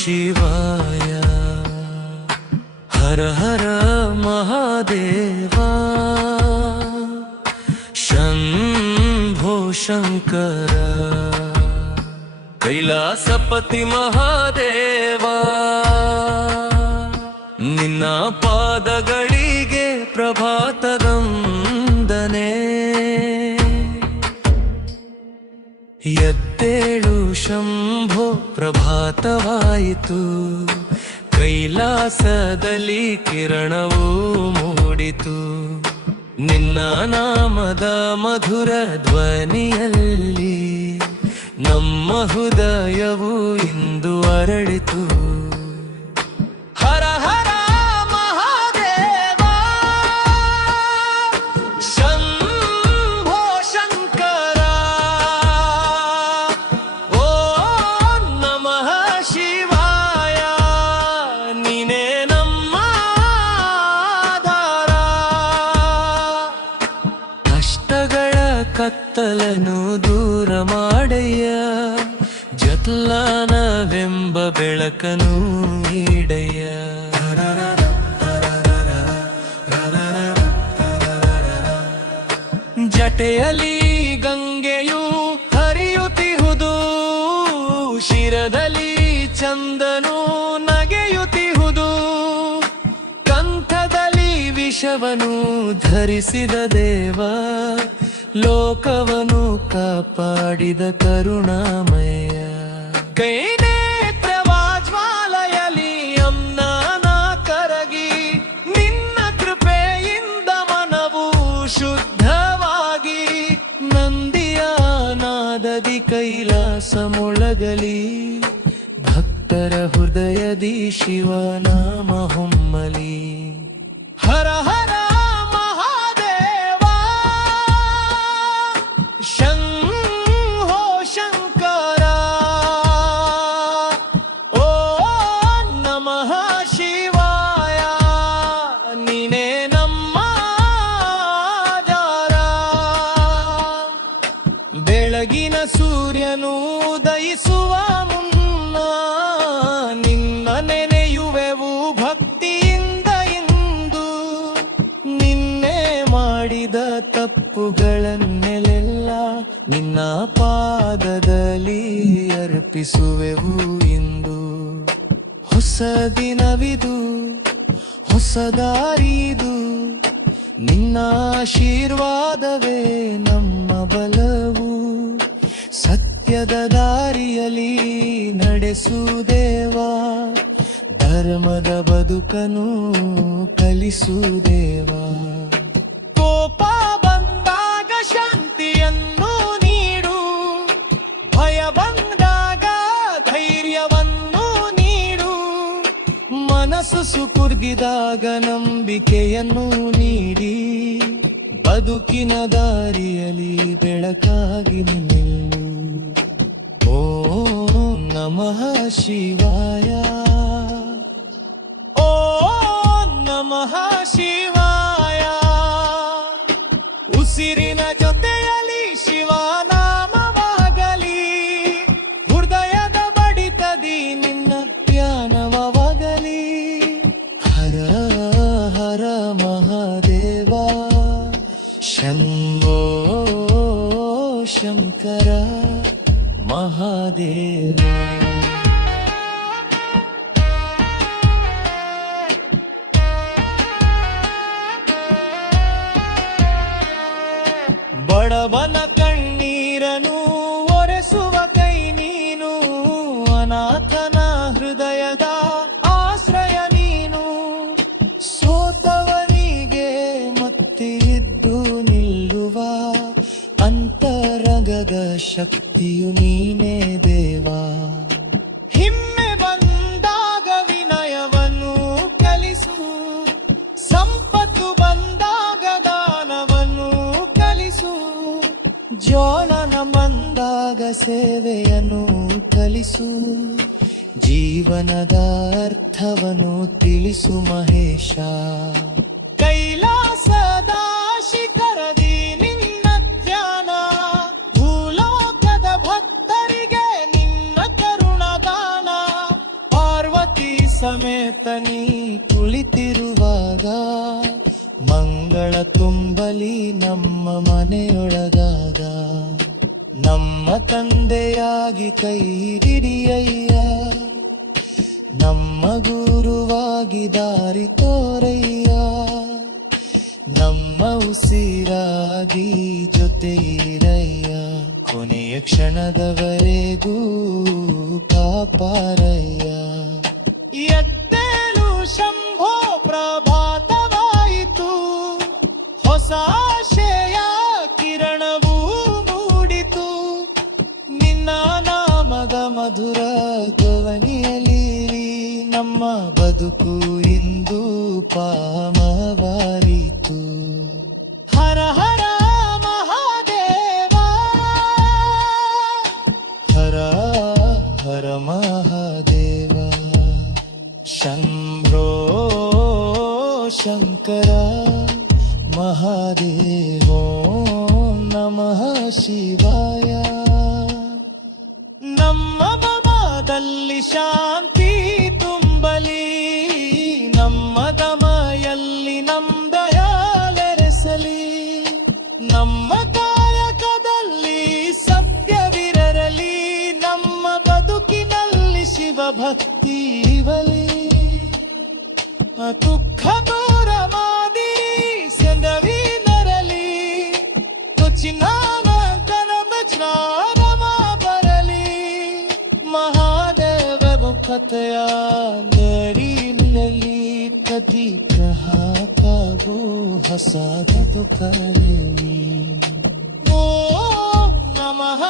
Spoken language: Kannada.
ಶಿವಾಯ ಹರ ಹರ ಮಹಾದೇವ ಶಂಭೋ ಶಂಕರ ಕೈಲಾಸಪತಿ ಮಹಾದೇವ ನಿನ್ನ ಪಾದಗಳಿಗೆ ಪ್ರಭಾತದಂದನೆ ಎದ್ದೇಳು ಶಂಭೋ ಪ್ರಭಾತವಾಯಿತು ಕೈಲಾಸದಲ್ಲಿ ಕಿರಣವೂ ಮೂಡಿತು ನಿನ್ನ ನಾಮದ ಮಧುರ ಧ್ವನಿಯಲ್ಲಿ ನಮ್ಮ ಹೃದಯವು ಇಂದು ಅರಳಿತು ಹರ ಹರ ಮಹಾದೇವ ಶಂಭೋ ಶಂಕರ ಓ ನಮಃ ಶಿವಾಯ ನೀನೇ ನಮ್ಮ ಆಧಾರ ಕಷ್ಟಗಳ ಕತ್ತಲನ್ನು ದೂರ ಮಾಡಯ್ಯ ಜತ್ಲಾನವೆಂಬ ಬೆಳಕನು ಈಡಯ್ಯ ಜಟೆಯಲ್ಲಿ ಗಂಗೆಯು ಹರಿಯುತ್ತಿಹುದು ಶಿರದಲ್ಲಿ ಚಂದನು ನಗೆಯುತ್ತಿಹುದು ಕಂಠದಲ್ಲಿ ವಿಷವನು ಧರಿಸಿದ ದೇವ ಲೋಕವನು ಕಾಪಾಡಿದ ಕರುಣಾಮಯ ಕೈ ನೇತ್ರವಾಜ್ವಾಲಯಲಿ ಅಮ್ನಾನ ಕರಗಿ ನಿನ್ನ ಕೃಪೆಯಿಂದ ಮನವು ಶುದ್ಧವಾಗಿ ನಂದಿಯ ನಾದದಿ ಕೈಲಾಸ ಮೊಳಗಲಿ ಭಕ್ತರ ಹೃದಯದಿ ಶಿವನಾಮ ಹೊಮ್ಮಲಿ ಹರ ಹರ ಶಂಭೋ ಶಂಕರ ಓ ನಮಃ ಶಿವಾಯ ನೀನೇ ನಮ್ಮ ಆಧಾರ ಬೆಳಗಿನ ಸೂರ್ಯನು ಉದಯಿಸುವ ಮುನ್ನ ನಿನ್ನ ನೆನೆಯುವೆವು ಭಕ್ತಿಯಿಂದ ಇಂದು ನಿನ್ನೆ ಮಾಡಿದ ತಪ್ಪುಗಳನ್ನೆಲ್ಲ ನಿನ್ನ ಪಾದದಲ್ಲಿ ಅರ್ಪಿಸುವೆವು ಇಂದು ಹೊಸ ದಿನವಿದು ಹೊಸ ದಾರಿದು ನಿನ್ನ ಆಶೀರ್ವಾದವೇ ನಮ್ಮ ಬಲವು ಸತ್ಯದ ದಾರಿಯಲ್ಲಿ ನಡೆಸುವುದೇವಾ ಧರ್ಮದ ಬದುಕನು ಕಲಿಸುವುದೇವಾ ಕೋಪ ಬಂದಾಗ ಶಾಂತಿಯನ್ನು ನೀಡು ಭಯ ಬಂದಾಗ ಧೈರ್ಯವನ್ನು ನೀಡು ಮನಸ್ಸು ಸುಕುರ್ಗಿದಾಗ ನಂಬಿಕೆಯನ್ನು ನೀಡಿ ಬದುಕಿನ ದಾರಿಯಲ್ಲಿ ಬೆಳಕಾಗಿ ನಿಲ್ಲು ಓಂ ನಮಃ ಶಿವಾಯ ಓಂ ನಮಃ ಶಿವಾಯ ಉಸಿರಿನ ಜೊತೆಯಲ್ಲಿ ಶಿವನಾಮವಾಗಲಿ ಹೃದಯದ ಬಡಿತದಿ ನಿನ್ನ ಧ್ಯಾನವಾಗಲಿ ಹರ ಹರ ಮಹಾದೇವ ಶಂಭೋ ಶಂಕರ ಮಹಾದೇವ ಬಡವನ ಕಣ್ಣೀರನು ಒರೆಸುವ ಕೈ ನೀನು ಅನಾಥನ ಹೃದಯದ ಆಶ್ರಯ ನೀನು ಸೋತವನಿಗೆ ಮತ್ತೆ ಎದ್ದು ನಿಲ್ಲುವ ಅಂತರಂಗದ ಶಕ್ತಿಯು ನೀನೇ ದೇವಾ ಹಿಮ್ಮೆ ಬಂದಾಗ ವಿನಯವನ್ನು ಕಲಿಸು ಸಂಪತ್ತು ಬಂದಾಗ ದಾನವನ್ನು ಕಲಿಸು ಜೋಳನ ಬಂದಾಗ ಸೇವೆಯನ್ನು ಕಲಿಸು ಜೀವನದ ಅರ್ಥವನ್ನು ತಿಳಿಸು ಮಹೇಶ ಕೈಲಾಸದ ಶಿಖರದಿ ನಿನ್ನ ಧ್ಯಾನ ಭೂಲೋಕದ ಭಕ್ತರಿಗೆ ನಿನ್ನ ಕರುಣದಾನ ನೀ ಕುಳಿತಿರುವಾಗ ಮಂಗಳ ತುಂಬಲಿ ನಮ್ಮ ಮನೆಯೊಳಗಾಗ ನಮ್ಮ ತಂದೆಯಾಗಿ ಕೈ ಹಿಡಿಯಯ್ಯ ನಮ್ಮ ಗುರುವಾಗಿ ದಾರಿ ತೋರಯ್ಯ ನಮ್ಮ ಉಸಿರಾಗಿ ಜೊತೆ ಇರಯ್ಯ ಕೊನೆಯ ಕ್ಷಣದವರೆಗೂ ಕಾಪಾರಯ್ಯ ಎದ್ದೇಳು ಶಂಭೋ ಪ್ರಭಾತವಾಯಿತು ಹೊಸ ಆಶಯ ಕಿರಣವೂ ಮೂಡಿತು ನಿನ್ನ ನಾಮದ ಮಧುರ ಧ್ವನಿಯಲ್ಲಿ ನಮ್ಮ ಬದುಕು ಇಂದು ಪಾಮವಾಯಿತು ಹರ ಹರ ಮಹಾದೇವ ಹರ ಹರ ಮಹಾದೇವ ಶಂಭೋ ಶಂಕರ ಮಹಾದೇವೋ ನಮಃ ಶಿವಾಯ ನಮ್ಮ ಮನದಲ್ಲಿ ಶಾಂತಿ ತುಂಬಲಿ ನಮ್ಮ ದಮಯಲ್ಲಿ ದಯಾಲೆರೆಸಲಿ ನಮ್ಮ ಕಾಯಕದಲ್ಲಿ ಸತ್ಯವಿರಲಿ ನಮ್ಮ ಬದುಕಿನಲ್ಲಿ ಶಿವಭಕ್ತಿ ಇರಲಿ ದುಃಖ ದೂರ ಮಾಡಿ ಸಂದವಿನರಲಿ ತುಚಿನಾನ ಕನಬ ಚಾರಮ ಬರಲಿ ಮಹಾದೇವ ಕಥೆಯ ನರಿನಲ್ಲಿ ಕದಿ ಕಹಾಕಾಗೋ ಹಸಾದ ಕರಲಿ ಓ ನಮಃ